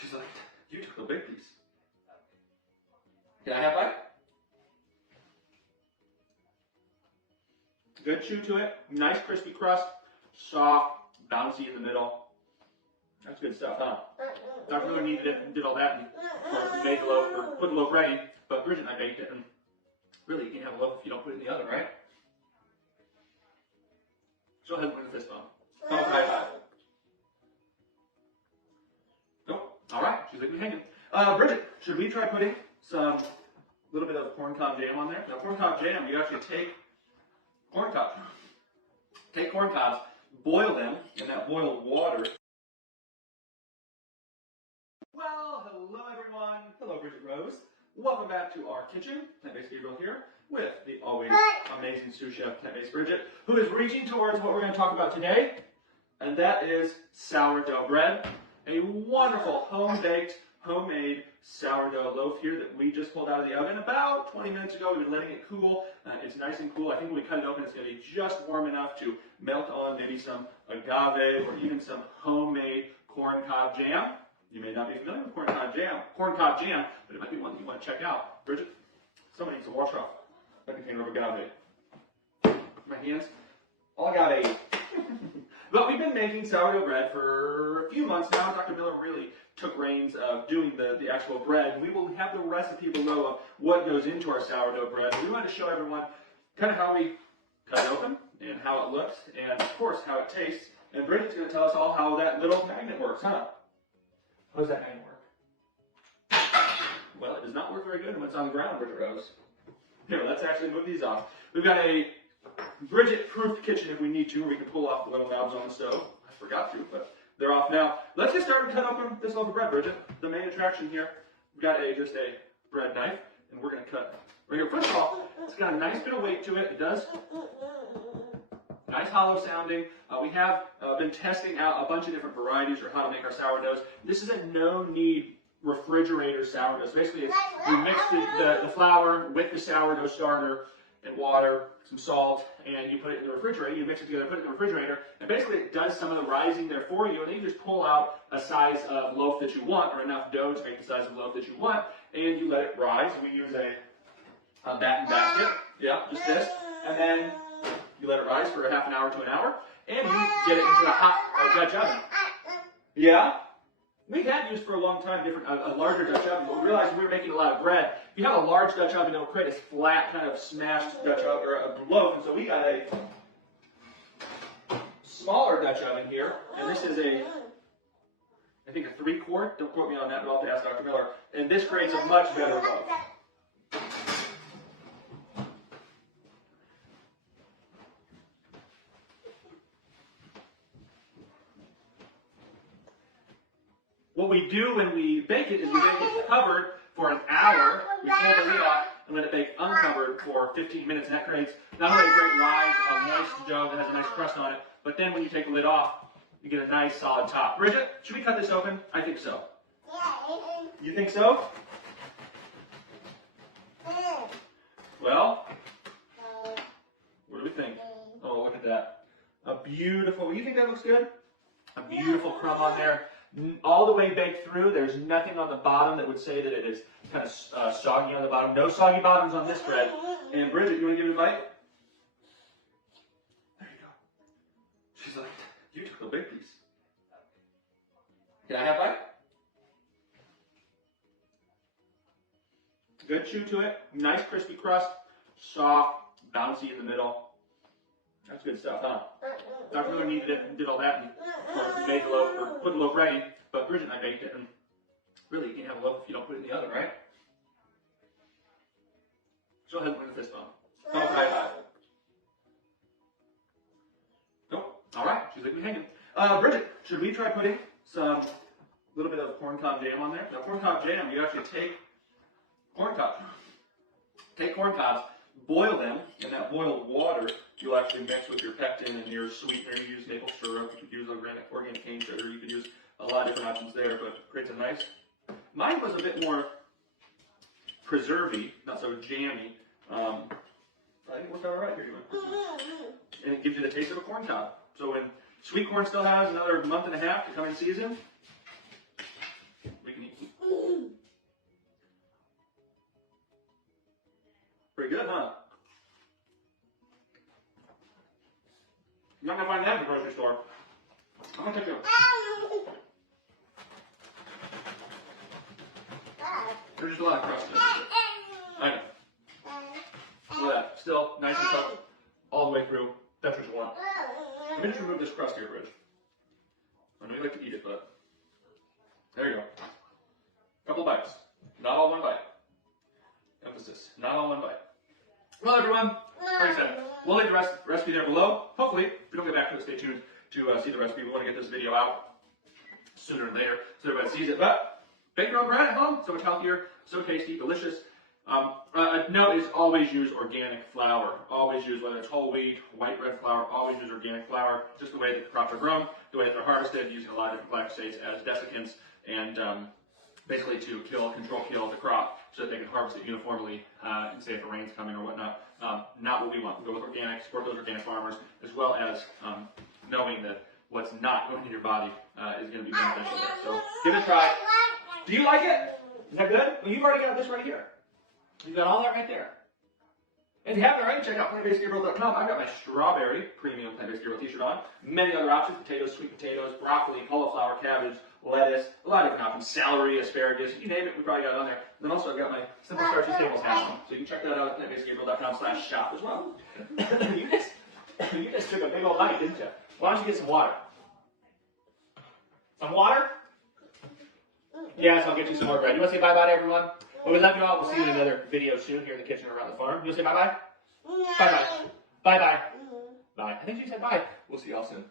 She's like, you took the big piece. Can I have a bite? Good chew to it. Nice crispy crust. Soft, bouncy in the middle. That's good stuff, huh? Dr. Miller needed it and did all that and made the loaf, or put the loaf ready, but Bridget and I baked it, and really you can't have a loaf if you don't put it in the oven, right? Go ahead and win a fist bump. Oh, high five. Nope. All right. She's leaving me hanging. Bridget, should we try putting some little bit of corn cob jam on there? Now, corn cob jam, you actually take corn cobs. Take corn cobs, boil them in that boiled water. Well, hello everyone. Hello, Bridget Rose. Welcome back to our kitchen. Plant-based Gabriel here with the always amazing sous chef, Plant-based Bridget, who is reaching towards what we're going to talk about today, and that is sourdough bread. A wonderful home-baked, homemade sourdough loaf here that we just pulled out of the oven about 20 minutes ago. We've been letting it cool. It's nice and cool. I think when we cut it open, it's going to be just warm enough to melt on maybe some agave or even some homemade corn cob jam. You may not be familiar with corn cob jam, but it might be one that you want to check out. Bridget, somebody needs to wash off that container of agave. My hands, all agave. But we've been making sourdough bread for a few months now. Dr. Miller really took reins of doing the actual bread. We will have the recipe below of what goes into our sourdough bread. We want to show everyone kind of how we cut it open and how it looks and, of course, how it tastes. And Bridget's going to tell us all how that little magnet works, huh? How does that magnet work? Well, it does not work very good when it's on the ground, Bridget Rose. Here, let's actually move these off. We've got a Bridget-proof kitchen if we need to, or we can pull off the little knobs on the stove. I forgot to, but they're off now. Let's get started and cut open this loaf of bread, Bridget. The main attraction here, we've got just a bread knife, and we're going to cut right here. First of all, it's got a nice bit of weight to it. It does. Nice hollow sounding. We have been testing out a bunch of different varieties or how to make our sourdoughs. This is a no-knead refrigerator sourdough. So basically, we mix the flour with the sourdough starter and water, some salt, and you put it in the refrigerator. You mix it together, put it in the refrigerator, and basically it does some of the rising there for you, and then you just pull out a size of loaf that you want, or enough dough to make the size of loaf that you want, and you let it rise. And we use a batten basket, yeah, just this, and then you let it rise for a half an hour to an hour, and you get it into a hot Dutch oven. Yeah? We had used for a long time a larger Dutch oven, but we realized we were making a lot of bread. If you have a large Dutch oven, it'll create this flat, kind of smashed Dutch oven, or a loaf, and so we got a smaller Dutch oven here, and this is I think a 3-quart, don't quote me on that, but I'll have to ask Dr. Miller, and this creates a much better loaf. What we do when we bake it is we bake it covered for an hour. We pull the lid off and let it bake uncovered for 15 minutes. And that creates not only a great rise of moist dough that has a nice crust on it, but then when you take the lid off, you get a nice solid top. Bridget, should we cut this open? I think so. You think so? Well, what do we think? Oh, look at that. A beautiful, you think that looks good? A beautiful crumb on there. All the way baked through. There's nothing on the bottom that would say that it is kind of soggy on the bottom. No soggy bottoms on this bread. And Bridget, you want to give it a bite? There you go. She's like, you took the big piece. Can I have a bite? Good chew to it. Nice crispy crust. Soft, bouncy in the middle. That's good stuff, huh? Dr. Miller needed it and did all that and made the loaf, or put the loaf ready, but Bridget and I baked it, and really you can't have a loaf if you don't put it in the oven, right? Go ahead and win a fist bump. Oh, high five. Nope. All right, she's leaving me hanging. Bridget, should we try putting some little bit of corn cob jam on there? Now, corn cob jam, you actually take corn cobs. Take corn cobs, boil them in that boiled water. You'll actually mix with your pectin and your sweetener. You use maple syrup, you could use organic cane sugar, you could use a lot of different options there, but it creates a nice. Mine was a bit more preservy, not so jammy. I think it worked out all right here, and it gives you the taste of a corn cob. So when sweet corn still has another month and a half to come in season, we Pretty good, huh? You're not gonna find that in the grocery store. I'm gonna take you. There's just a lot of crust in it. I know. Look at that. Still nice and cooked all the way through. That's what you want. Let me just remove this crust here, Bridge. I know you like to eat it, but there you go. Couple bites. Not all one bite. Emphasis. Not all one bite. Well, everyone, like I said, we'll leave the recipe there below. Hopefully, if we don't get back to it, stay tuned to see the recipe. We want to get this video out sooner than later so everybody sees it. But bake your own bread at home. So much healthier, so tasty, delicious. Note is always use organic flour. Always use, whether it's whole wheat, white bread flour, always use organic flour. Just the way that the crops are grown, the way that they're harvested, using a lot of different glyphosates as desiccants, and basically to control the crop so that they can harvest it uniformly, and say if a rain's coming or whatnot. Not what we want. We go with organic, support those organic farmers, as well as knowing that what's not going in your body is going to be beneficial there. So give it a try. Do you like it? Is that good? Well, you've already got this right here. You've got all that right there. And if you haven't already, check out PlantBasedGabriel.com. I've got my strawberry premium Plant-Based Gabriel t-shirt on. Many other options: potatoes, sweet potatoes, broccoli, cauliflower, cabbage, lettuce, a lot of different options, celery, asparagus, you name it, we probably got it on there. And then also I've got my Simple Starchy Staples hat on. So you can check that out at PlantBasedGabriel.com/shop as well. you just took a big old bite, didn't you? Why don't you get some water? Some water? Yes, I'll get you some more bread. You want to say bye-bye to everyone? Well, we love you all. We'll see you in another video soon here in the kitchen or around the farm. You want to say bye-bye? Bye-bye. Bye-bye. Bye. I think she said bye. We'll see you all soon.